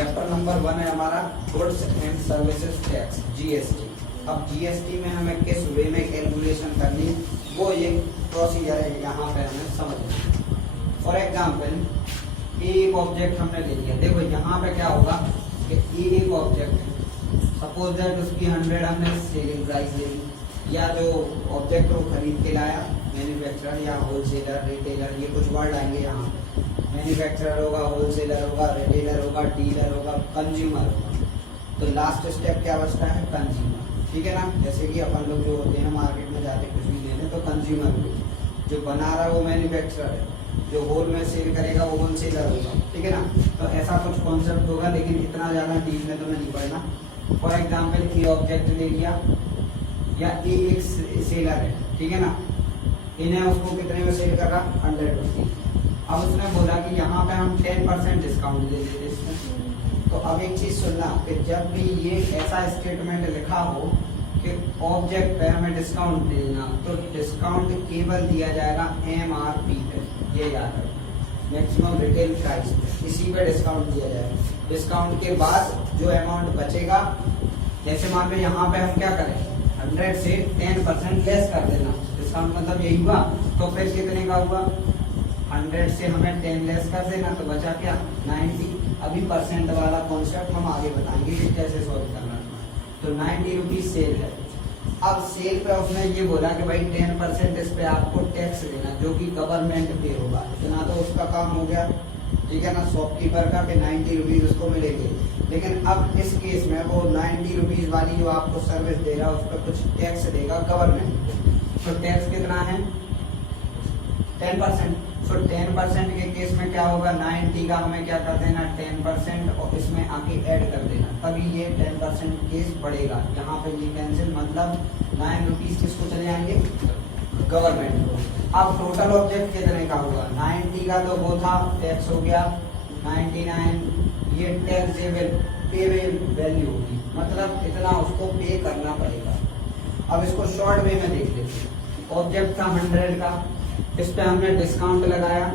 Chapter number 1 है हमारा goods and services tax GST. अब जीएसटी में हमें किस वे में कैलकुलेशन करनी वो ये प्रोसीजर है, यहाँ पे हमें समझना। फॉर एग्जाम्पल एक ऑब्जेक्ट हमने ले लिया, देखो यहाँ पे क्या होगा कि एक ऑब्जेक्ट है, सपोज दैट उसकी 100 हमने सेलिंग प्राइस ले ली, या जो ऑब्जेक्ट वो खरीद के लाया मैन्युफैक्चरर या होलसेलर रिटेलर, ये कुछ वर्ड आएंगे यहाँ पे, मैन्युफैक्चरर होगा, होलसेलर होगा, रिटेलर होगा, डीलर होगा, कंज्यूमर होगा। तो लास्ट स्टेप क्या बचता है? कंज्यूमर, ठीक है ना। जैसे कि अपन लोग जो होते हैं मार्केट में जाते कुछ भी लेने, तो कंज्यूमर भी जो बना रहा है वो मैन्युफैक्चरर है, जो होल में सेल करेगा वो होलसेलर होगा, ठीक है ना। तो ऐसा कुछ कॉन्सेप्ट होगा, लेकिन इतना ज्यादा डीप में तो नहीं पढ़ना। फॉर एग्जाम्पल ये ऑब्जेक्ट ले लिया, या ये एक सेलर है, ठीक है ना, इन्हें उसको कितने में सेल कर रहा? 100 रुपीज। अब उसने बोला कि यहाँ पे हम 10% डिस्काउंट दे देते इसमें। तो अब एक चीज सुनना कि जब भी ये ऐसा स्टेटमेंट लिखा हो कि ऑब्जेक्ट पे हमें डिस्काउंट देना, तो डिस्काउंट केवल दिया जाएगा MRP पे, ये याद रखना, मैक्सिमम रिटेल प्राइस पे, इसी पे डिस्काउंट दिया जाएगा। डिस्काउंट के बाद जो अमाउंट बचेगा, जैसे मान लो यहाँ पे हम क्या करें, 100 से 10% लेस कर देना, डिस्काउंट मतलब यही हुआ। तो फिर कितने का हुआ? 100 से हमें 10 लेस कर देना, तो बचा क्या? 90। अभी परसेंट वाला कॉन्सेप्ट हम आगे बताएंगे कि कैसे सॉल्व करना। तो 90 रुपीज सेल है। अब सेल पे उसने ये बोला कि भाई 10% इस पे आपको टैक्स देना, जो कि गवर्नमेंट पे होगा। इतना तो उसका काम हो गया, ठीक है ना, शॉपकीपर का, कि 90 रुपीज उसको मिलेंगे। लेकिन अब इस केस में वो 90 रुपीज वाली जो आपको सर्विस दे रहा है उस पर कुछ टैक्स देगा गवर्नमेंट को। तो टैक्स कितना है? 10%। तो 10% के केस में क्या होगा? 90 का हमें क्या कर देना? 10% और इसमें आके ऐड कर देना, तभी ये 10% केस बढ़ेगा। यहाँ पे ये कैंसिल, मतलब 9 रुपीज किसको चले जाएंगे? गवर्नमेंट को। अब टोटल ऑब्जेक्ट कितने का होगा? 90 का तो वो था, टैक्स हो गया 99, ये टैक्सेबल पेबल वैल्यू होगी, मतलब इतना उसको पे करना पड़ेगा। अब इसको शॉर्ट वे में देख लेते हैं। ऑब्जेक्ट था 100 का, इस पे हमने डिस्काउंट लगाया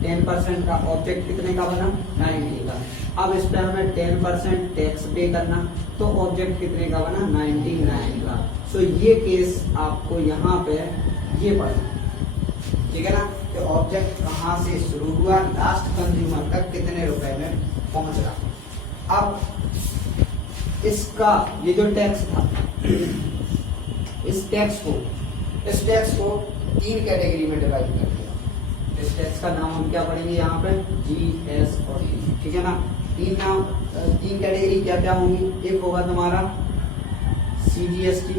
10% का, ऑब्जेक्ट कितने का बना? 90 का। अब इस पे हमें 10% टैक्स पे करना, तो ऑब्जेक्ट कितने का बना? 99 का। सो ये केस आपको यहाँ पे ये पढ़ना, ठीक है ना, कि ऑब्जेक्ट कहाँ से शुरू हुआ, लास्ट कंज्यूमर तक कितने रुपए में पहुंच रहा। अब इसका ये जो टैक्स था, इस टैक्स को 3 कैटेगरी में डिवाइड कर दिया। इस टैक्स का नाम हम क्या पढ़ेंगे यहाँ पे? GST, ठीक है ना। 3 कैटेगरी क्या क्या होंगी? एक होगा तुम्हारा CGST,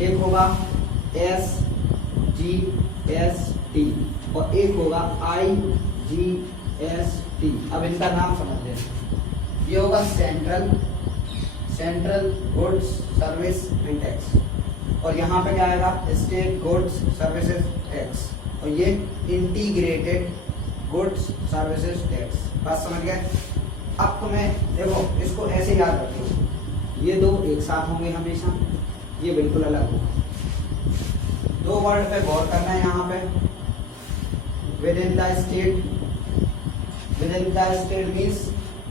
एक होगा SGST और एक होगा IGST। अब इनका नाम समझ लेना। ये होगा central goods service and tax, और यहाँ पे क्या आएगा? स्टेट गुड्स सर्विसेज टैक्स, और ये इंटीग्रेटेड गुड्स सर्विसेज टैक्स। बात समझ गए? अब तुम्हें देखो, इसको ऐसे याद रखो, ये दो एक साथ होंगे हमेशा, ये बिल्कुल अलग होगा। 2 वर्ड पे गौर करना है यहाँ पे। With in the state means,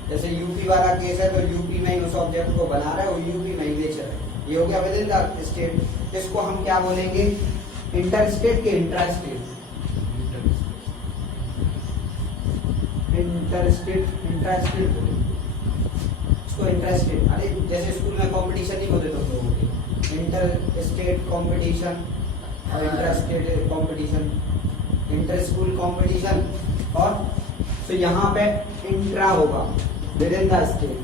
जैसे यूपी वाला केस है तो यूपी में ही उस ऑब्जेक्ट को बना रहा है, वो यूपी में ही बेच रहा है, ये हो गया विद इन द स्टेट। इसको हम क्या बोलेंगे? इंटर स्टेट के इंट्रा स्टेट, इसको इंट्रा स्टेट। अरे जैसे स्कूल में कंपटीशन नहीं होते तो इंटर स्टेट कंपटीशन और intra state competition, inter school competition, और तो यहाँ पे इंट्रा होगा विद इन द स्टेट।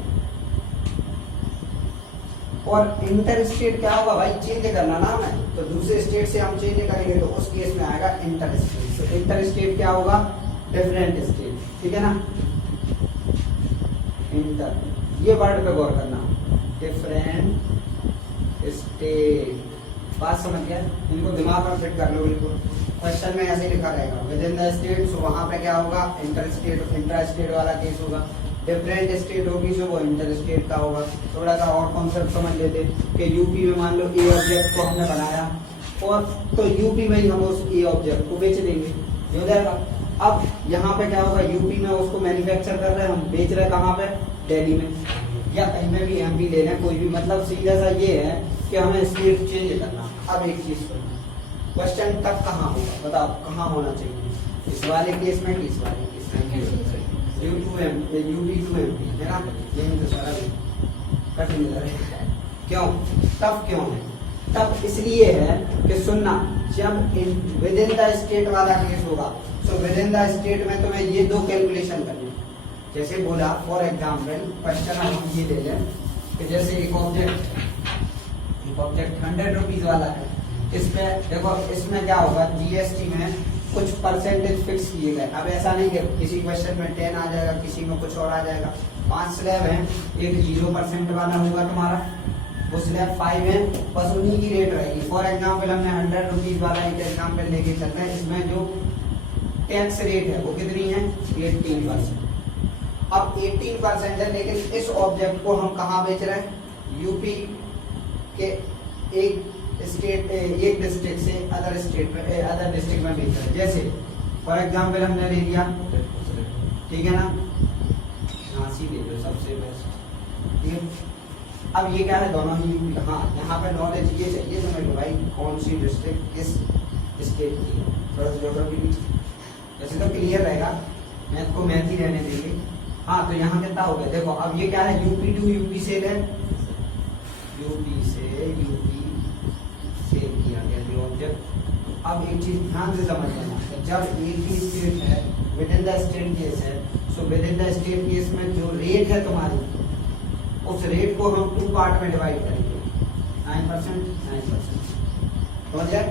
और इंटर स्टेट क्या होगा भाई? चेंज करना नाम है, तो दूसरे स्टेट से हम चेंज करेंगे तो उस केस में आएगा इंटर स्टेट। तो इंटर स्टेट क्या होगा? डिफरेंट स्टेट, ठीक है ना। इंटर, ये वर्ड पे गौर करना, डिफरेंट स्टेट। बात समझ गया? इनको दिमाग में फिट कर लो बिल्कुल। क्वेश्चन में ऐसे लिखा रहेगा विद इन द स्टेट, सो वहां पे क्या होगा? इंटर स्टेट, इंट्रा स्टेट वाला केस होगा। डिफरेंट स्टेट होगी जो वो इंटर स्टेट का होगा। थोड़ा सा और कॉन्सेप्ट समझ लेते कि यूपी में मान लो ए ऑब्जेक्ट को हमने बनाया, और तो यूपी में ही हम उस ए ऑब्जेक्ट को बेच देंगे, ये हो जाएगा। अब यहाँ पे क्या होगा, यूपी में उसको मैन्युफैक्चर कर रहे हैं, हम बेच रहे हैं कहाँ पे, दिल्ली में या कहीं में भी, एमपी ले लें कोई भी, मतलब सीधा सा ये है कि हमें स्टेट चेंज करना। अब एक चीज क्वेश्चन तब कहाँ होगा, बताओ कहाँ होना चाहिए, इस वाले केस में कि इस वाले केस में, यूपी टू एमपी है ना, यही तो सारा कठिन है। क्यों, तब क्यों है, तब इसलिए है कि सुनना, जब विद इन द स्टेट वाला केस होगा, सो विद इन द स्टेट में तुम्हें ये दो कैलकुलेशन करनी। जैसे बोला फॉर एग्जाम्पल क्वेश्चन हम ये ले लें कि जैसे एक ऑब्जेक्ट 100 रुपीज वाला है, इसमें देखो इसमें क्या होगा, जीएसटी में कुछ परसेंटेज फिक्स किए गए। अब ऐसा नहीं कि किसी क्वेश्चन में 10 आ जाएगा, किसी में कुछ और आ जाएगा। 5 स्लैब है, एक 0% वाला होगा तुम्हारा, वो स्लैब 5 है, बस उन्हीं की रेट रहेगी। फॉर एग्जाम्पल हमने 100 रुपीज वाला एक एग्जाम्पल लेके चल रहे हैं, इसमें जो टैक्स रेट है वो कितनी है, 18%। अब 18% है, लेकिन इस ऑब्जेक्ट को हम कहाँ बेच रहे हैं, यूपी के एक स्टेट, एक डिस्ट्रिक्ट से अदर डिस्ट्रिक्ट में बेच रहे हैं। जैसे फॉर एग्जाम्पल हमने ले लिया, ठीक है ना, झांसी ले लो सबसे बेस्ट, ठीक है। अब ये क्या है, दोनों ही यूपी, हाँ यहाँ पे नॉलेज ये चाहिए तुम्हें कि भाई कौन सी डिस्ट्रिक्ट किस स्टेट की, थोड़ा ज्योग्राफी भी, वैसे तो क्लियर रहेगा, मैथ को मैथ ही रहने देंगे। हाँ तो यहाँ कितना हो गया, देखो अब ये क्या है, यूपी टू यूपी सेल है, यूपी से यूपी सेल किया गया जो ऑब्जेक्ट। अब एक चीज ध्यान से समझ लेना, जब एक ही स्टेट है, within the state case है, so within the state case में जो रेट है तुम्हारी, उस रेट को हम 2 पार्ट में डिवाइड करेंगे, 9%। समझ गए,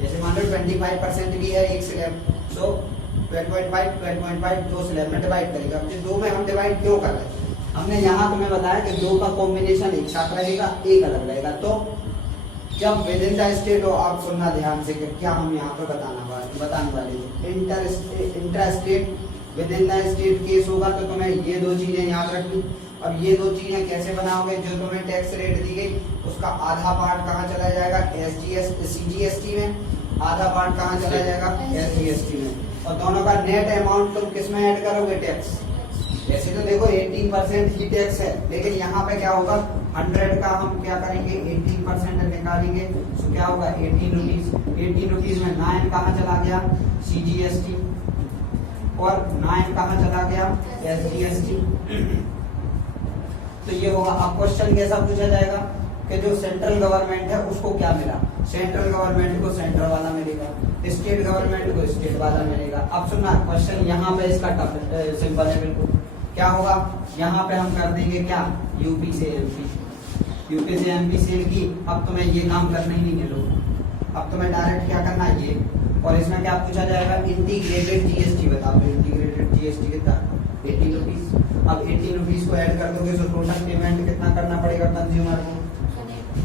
जैसे मान लो 25% भी है एक स्लैब, सो 12.5 2 स्लैब में डिवाइड करेगा। अब दो में हम डिवाइड क्यों कर रहे हैं, हमने यहाँ तुम्हें बताया कि दो का कॉम्बिनेशन एक साथ रहेगा, एक अलग रहेगा। तो जब विद इन द स्टेट हो, आप सुनना ध्यान से कि क्या हम यहाँ पे बताने वाले हैं, inter state with in the state case होगा तो तुम्हें ये दो चीजें याद रखनी। अब ये दो चीजें कैसे बनाओगे, जो तुम्हें टैक्स रेट दी गई उसका आधा पार्ट कहाँ चला जाएगा, सीजीएसटी में, आधा पार्ट कहाँ चला जाएगा, एसजीएसटी में, और दोनों का नेट अमाउंट तुम किस में ऐड करोगे, टैक्स। ऐसे तो देखो 18% ही टैक्स है, लेकिन यहाँ पे क्या होगा, 100 का हम क्या करेंगे, 18% निकालेंगे, तो क्या होगा 18 रुपीज। 18 रुपीज में 9 कहाँ चला गया, सीजीएसटी, और 9 कहाँ चला गया, एसजीएसटी। तो ये होगा। अब क्वेश्चन कैसा पूछा जाएगा कि जो सेंट्रल गवर्नमेंट है उसको क्या मिला, सेंट्रल गवर्नमेंट को सेंट्रल वाला मिलेगा, स्टेट गवर्नमेंट को स्टेट वाला मिलेगा। अब सुनना क्वेश्चन यहाँ पे इसका टफ सिंपल है बिल्कुल। क्या होगा, यहाँ पे हम कर देंगे क्या, यूपी से एमपी सेल की। अब तुम्हें ये काम करना ही नहीं है लोग, अब तुम्हें डायरेक्ट क्या करना है ये, और इसमें क्या पूछा जाएगा, इंटीग्रेटेड जीएसटी बताओ। इंटीग्रेटेड जीएसटी कितना, 18 रुपीज। अब 18 रुपीज को ऐड कर दोगे तो टोटल पेमेंट कितना करना पड़ेगा कंज्यूमर को,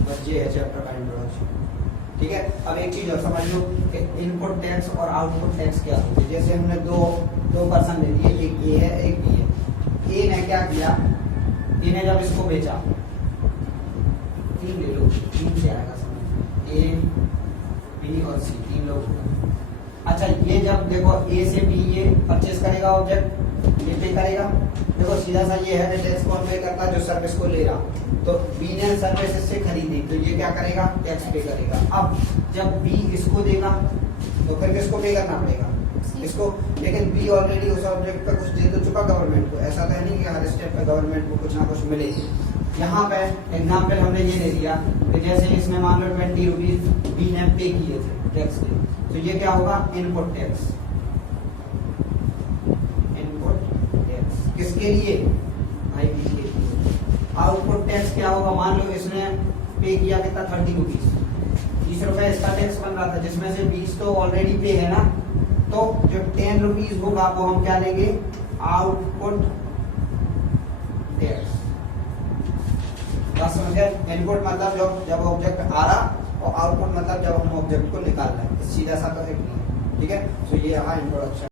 बस ये है चैप्टर का इंट्रोडक्शन। ठीक है। अब एक चीज और समझ लो कि इनपुट टैक्स और आउटपुट टैक्स क्या होती है। जैसे हमने दो पर्सन ले लिए, एक ए है एक बी है। ए ने क्या किया, ए ने जब इसको बेचा, 3 ले लो, 3 से आएगा समझ, ए बी और सी 3 लोग। अच्छा ये जब देखो ए से बी ये परचेज करेगा ऑब्जेक्ट, ये पे करेगा। देखो सीधा सा ये है टैक्स कौन पे करता है, जो सर्विस को ले रहा। तो बी ने सर्विस इससे खरीदी तो ये क्या करेगा, टैक्स पे करेगा। अब जब बी इसको देगा तो फिर किसको पे करना पड़ेगा, इसको। लेकिन बी ऑलरेडी उस ऑब्जेक्ट पे कुछ दे तो चुका गवर्नमेंट को। ऐसा तो है नहीं कि हर स्टेप पे गवर्नमेंट को कुछ ना कुछ मिले। यहाँ पे एग्जाम्पल हमने ये ले लिया कि जैसे इसमें मान लो 20 रुपीज बी ने पे किए थे टैक्स के, तो ये क्या होगा, इनपुट टैक्स। किसके लिए, भाई बी के लिए। आउटपुट टैक्स क्या होगा, मान लो इसने पे किया कितना, 30 रुपीज, 30 रुपए इसका टैक्स बन रहा था, जिसमें से 20 तो ऑलरेडी पे है ना। तो जो 10 रुपीज होगा वो हम क्या लेंगे, आउटपुट टैक्स। बात समझ गए। इनपुट मतलब जब ऑब्जेक्ट आ रहा, और आउटपुट मतलब जब हम ऑब्जेक्ट को निकाल रहे हैं। सीधा सा तो है। ठीक है। तो ये रहा इंट्रोडक्शन।